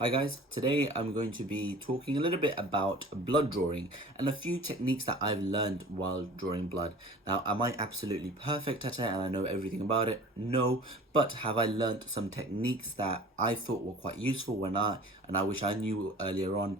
Hi guys, today I'm going to be talking a little bit about blood drawing and a few techniques that I've learned while drawing blood. Now, am I absolutely perfect at it and I know everything about it? No, but have I learned some techniques that I thought were quite useful and I wish I knew earlier on?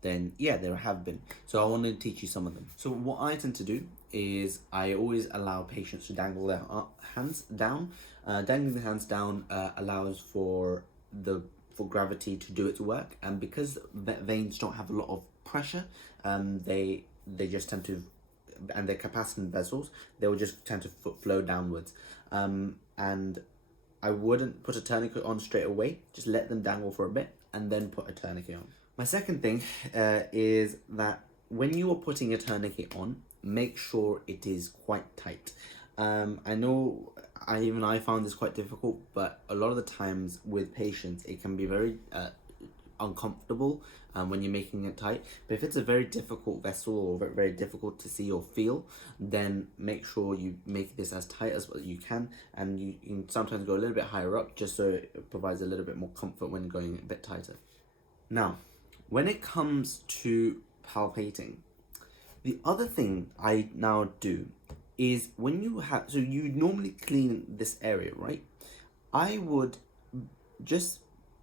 Then yeah, there have been. So I wanted to teach you some of them. So what I tend to do is I always allow patients to dangle their hands down. Dangling the hands down allows for gravity to do its work, and because veins don't have a lot of pressure, they just tend to, and they're capacitant vessels, they will just tend to flow downwards. And I wouldn't put a tourniquet on straight away. Just let them dangle for a bit and then put a tourniquet on. My second thing is that when you are putting a tourniquet on, make sure it is quite tight. I know I found this quite difficult, but a lot of the times with patients, it can be very uncomfortable when you're making it tight. But if it's a very difficult vessel or very difficult to see or feel, then make sure you make this as tight as you can, and you can sometimes go a little bit higher up just so it provides a little bit more comfort when going a bit tighter. Now, when it comes to palpating, the other thing I now do is when you have, so you normally clean this area, right? I would just,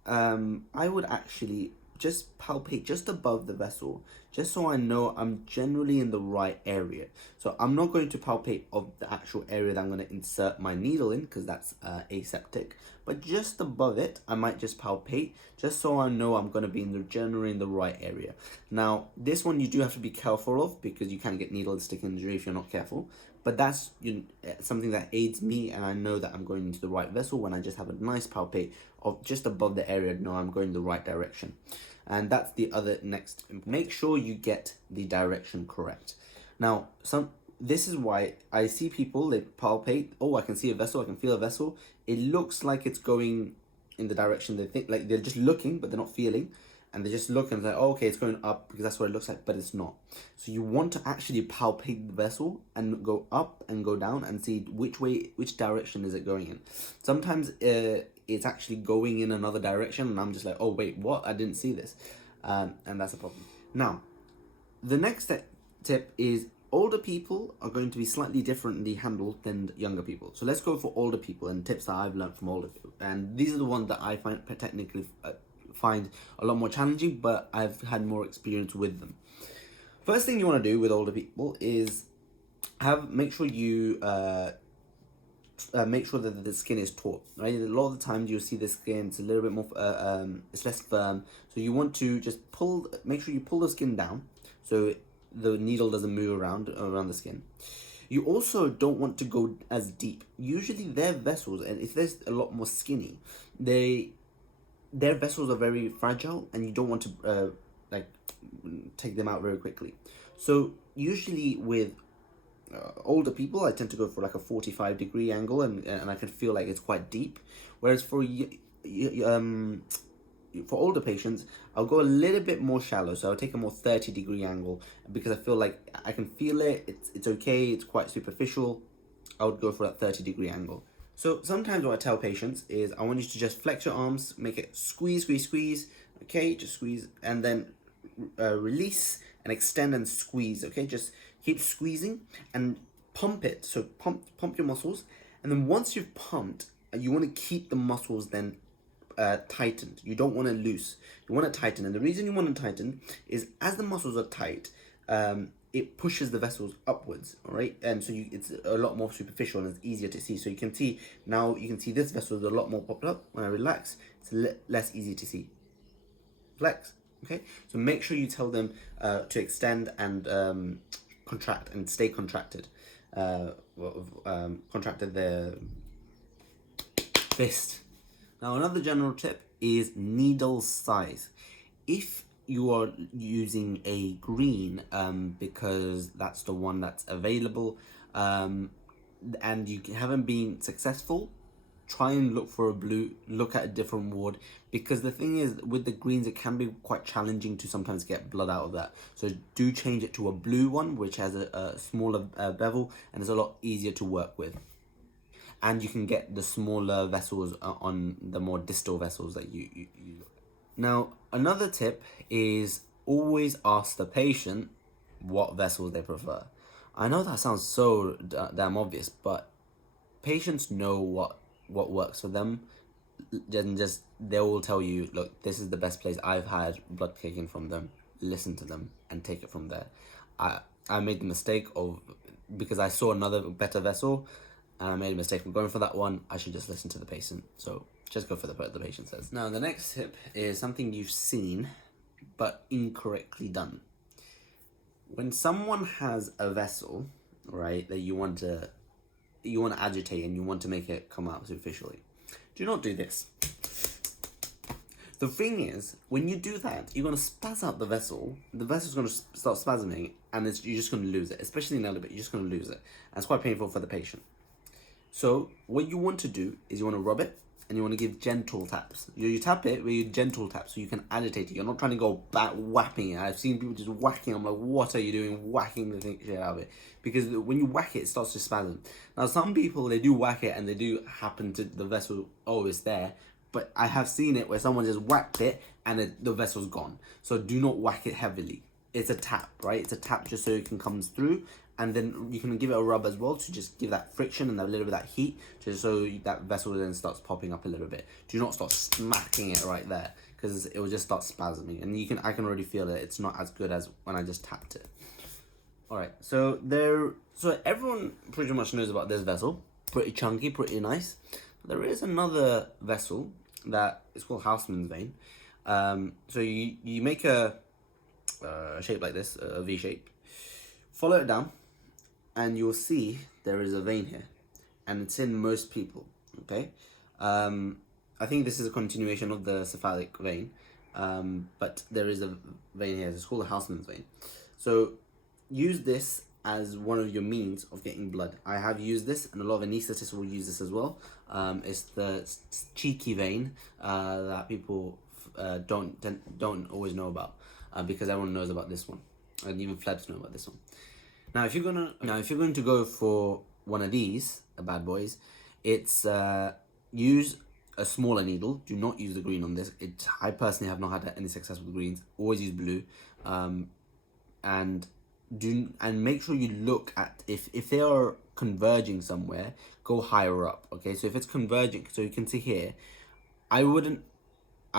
I would actually just palpate just above the vessel, just so I know I'm generally in the right area. So I'm not going to palpate of the actual area that I'm going to insert my needle in, because that's aseptic, but just above it, I might just palpate, just so I know I'm going to be generally in the right area. Now, this one you do have to be careful of, because you can get needle and stick injury if you're not careful. But that's something that aids me, and I know that I'm going into the right vessel when I just have a nice palpate of just above the area. No, I'm going the right direction. And that's the other next. Make sure you get the direction correct. Now, this is why I see people, they palpate. Oh, I can see a vessel, I can feel a vessel. It looks like it's going in the direction they think, like they're just looking, but they're not feeling. And they just look and say, oh, okay, it's going up because that's what it looks like, but it's not. So you want to actually palpate the vessel and go up and go down and see which direction is it going in. Sometimes it's actually going in another direction, and I'm just like, oh wait, what? I didn't see this, and that's a problem. Now, the next tip is older people are going to be slightly differently handled than younger people. So let's go for older people and tips that I've learned from older people, and these are the ones that I find a lot more challenging, but I've had more experience with them. First thing you want to do with older people is make sure you make sure that the skin is taut. Right, a lot of the times you'll see the skin, it's a little bit more it's less firm. So you want to just make sure you pull the skin down so the needle doesn't move around the skin. You also don't want to go as deep. Usually their vessels, and if there's a lot more skinny, their vessels are very fragile, and you don't want to take them out very quickly. So usually with older people, I tend to go for like a 45-degree angle, and I can feel like it's quite deep. Whereas for older patients, I'll go a little bit more shallow, so I'll take a more 30-degree angle because I feel like I can feel it. It's okay. It's quite superficial. I would go for that 30-degree angle. So sometimes what I tell patients is I want you to just flex your arms, make it squeeze, squeeze, squeeze. Okay, just squeeze, and then release and extend and squeeze. Okay, just keep squeezing and pump it. So pump your muscles, and then once you've pumped, you want to keep the muscles then tightened. You don't want to loose. You want to tighten, and the reason you want to tighten is as the muscles are tight, it pushes the vessels upwards, all right? And so it's a lot more superficial and it's easier to see. So you can see now, you can see this vessel is a lot more popped up. When I relax, it's less easy to see. Flex, okay? So make sure you tell them to extend and contract and stay contracted. Contracted their fist. Now, another general tip is needle size. If you are using a green because that's the one that's available, and you haven't been successful, try and look for a blue, look at a different ward, because the thing is with the greens, it can be quite challenging to sometimes get blood out of that. So do change it to a blue one, which has a smaller bevel and is a lot easier to work with. And you can get the smaller vessels on the more distal vessels that you look at. Now, another tip is always ask the patient what vessels they prefer. I know that sounds so damn obvious, but patients know what works for them. Just they will tell you, look, this is the best place I've had blood taken from them. Listen to them and take it from there. I made the mistake of, because I saw another better vessel, and I made a mistake from going for that one. I should just listen to the patient. So just go for the patient says. Now the next tip is something you've seen, but incorrectly done. When someone has a vessel, right, that you want to agitate and you want to make it come out superficially, do not do this. The thing is, when you do that, you're going to spaz out the vessel. The vessel's going to start spasming, and you're just going to lose it. Especially in a little bit, you're just going to lose it. And it's quite painful for the patient. So what you want to do is you want to rub it, and you want to give gentle taps. You tap it with your gentle taps so you can agitate it. You're not trying to go back whapping it. I've seen people just whacking. I'm like, what are you doing whacking the shit out of it? Because when you whack it, it starts to spasm. Now, some people, they do whack it and they do happen to, the vessel, oh, it's there. But I have seen it where someone just whacked it and the vessel's gone. So do not whack it heavily. It's a tap, right? It's a tap just so it can come through. And then you can give it a rub as well to just give that friction and a little bit of that heat, just so that vessel then starts popping up a little bit. Do not start smacking it right there, because it will just start spasming, and I can already feel it. It's not as good as when I just tapped it. All right, so everyone pretty much knows about this vessel. Pretty chunky, pretty nice. There is another vessel that is called Housemans vein. So you make a shape like this, a V shape. Follow it down, and you'll see there is a vein here, and it's in most people, okay? I think this is a continuation of the cephalic vein, but there is a vein here. It's called a Houseman's vein. So use this as one of your means of getting blood. I have used this, and a lot of anaesthetists will use this as well. It's the cheeky vein that people don't always know about, because everyone knows about this one, and even plebs know about this one. Now, if you're going to go for one of these bad boys, it's use a smaller needle. Do not use the green on this. I personally have not had any success with the greens. Always use blue, and make sure you look at if they are converging somewhere. Go higher up. Okay, so if it's converging, so you can see here, I'd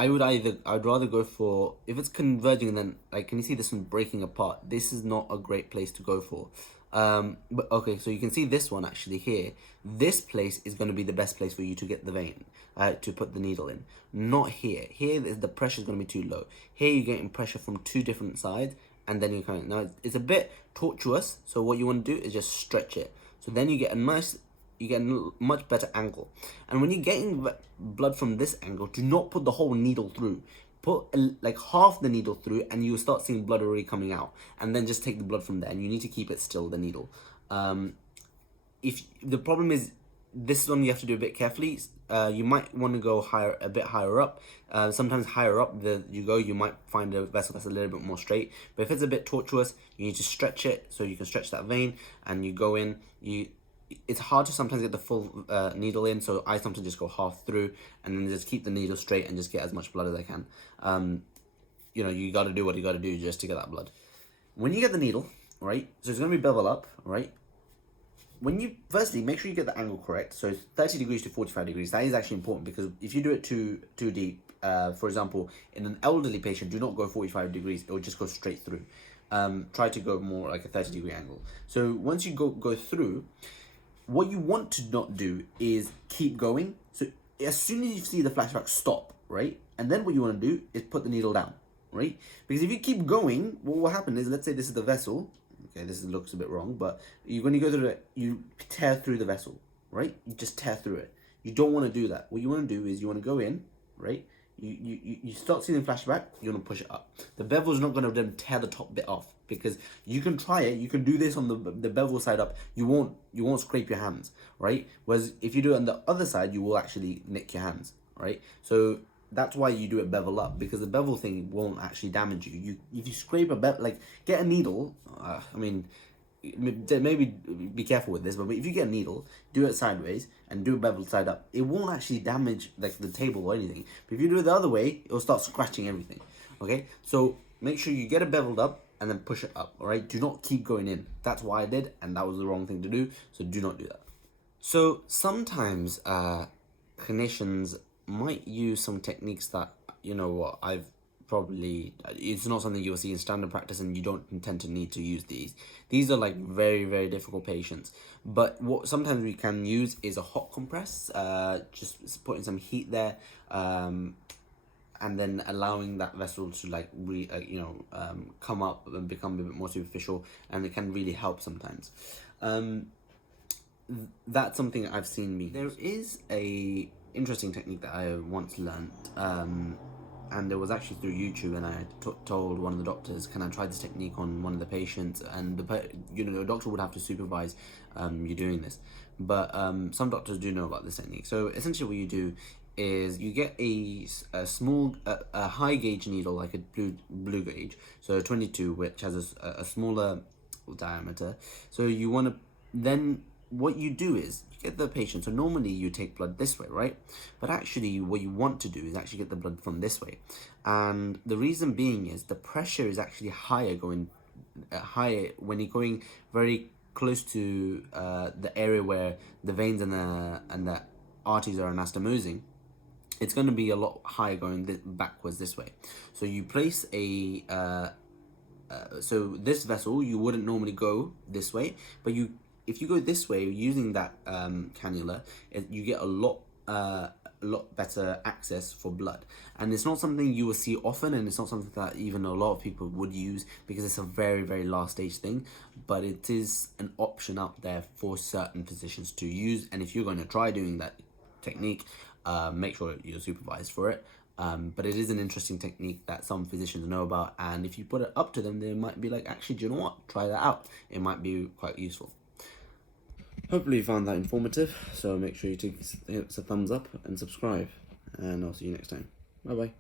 rather go for, if it's converging, then, like, can you see this one breaking apart? This is not a great place to go for. But okay, so you can see this one actually here. This place is going to be the best place for you to get the vein, to put the needle in. Not here. Here, the pressure is going to be too low. Here, you're getting pressure from two different sides, and then you're coming. Now, it's a bit tortuous, so what you want to do is just stretch it. So then you get a much better angle. And when you're getting blood from this angle, do not put the whole needle through. Put like half the needle through, and you will start seeing blood already coming out. And then just take the blood from there, and you need to keep it still, the needle. If the problem is, this one you have to do a bit carefully. You might want to go a bit higher up. Sometimes higher up you might find a vessel that's a little bit more straight. But if it's a bit tortuous, you need to stretch it so you can stretch that vein, and you go in. It's hard to sometimes get the full needle in, so I sometimes just go half through, and then just keep the needle straight and just get as much blood as I can. You got to do what you got to do just to get that blood. When you get the needle, right, so it's going to be bevel up, right? Firstly, make sure you get the angle correct. So 30 degrees to 45 degrees. That is actually important, because if you do it too deep, for example, in an elderly patient, do not go 45 degrees. It will just go straight through. Try to go more like a 30-degree angle. So once you go through, what you want to not do is keep going. So as soon as you see the flashback, stop, right? And then what you want to do is put the needle down, right? Because if you keep going, what will happen is, let's say this is the vessel. Okay, this looks a bit wrong, but when you go through it, you tear through the vessel, right? You just tear through it. You don't want to do that. What you want to do is you want to go in, right? You start seeing the flashback, you want to push it up. The bevel is not going to then tear the top bit off, because you can try it. You can do this on the bevel side up. You won't scrape your hands, right? Whereas if you do it on the other side, you will actually nick your hands, right? So that's why you do it bevel up, because the bevel thing won't actually damage you. If you scrape get a needle. maybe be careful with this, but if you get a needle, do it sideways and do a bevel side up. It won't actually damage like the table or anything. But if you do it the other way, it'll start scratching everything. Okay, so make sure you get it beveled up and then push it up. All right, do not keep going in. That's why I did, and that was the wrong thing to do. So do not do that. So sometimes clinicians might use some techniques that, you know what, I've probably, it's not something you'll see in standard practice, and you don't intend to need to use these are like very, very difficult patients. But what sometimes we can use is a hot compress, just putting some heat there, and then allowing that vessel to like come up and become a bit more superficial, and it can really help sometimes. That's something I've seen me. There is a interesting technique that I once learned, and it was actually through YouTube, and I told one of the doctors, can I try this technique on one of the patients? And the doctor would have to supervise you doing this, but some doctors do know about this technique. So essentially what you do is you get a small a high gauge needle, like a blue gauge, so 22, which has a smaller diameter. So you want to then, what you do is you get the patient, so normally you take blood this way, right? But actually what you want to do is actually get the blood from this way, and the reason being is the pressure is actually higher when you're going very close to the area where the veins and the arteries are anastomosing. It's going to be a lot higher going backwards this way. So you place so this vessel, you wouldn't normally go this way, but if you go this way using that cannula, you get a lot better access for blood. And it's not something you will see often, and it's not something that even a lot of people would use, because it's a very, very last stage thing, but it is an option out there for certain physicians to use. And if you're going to try doing that technique, make sure you're supervised for it. But it is an interesting technique that some physicians know about, and if you put it up to them, they might be like, actually, do you know what, try that out, it might be quite useful. Hopefully you found that informative, so make sure you give us a thumbs up and subscribe, and I'll see you next time. Bye bye.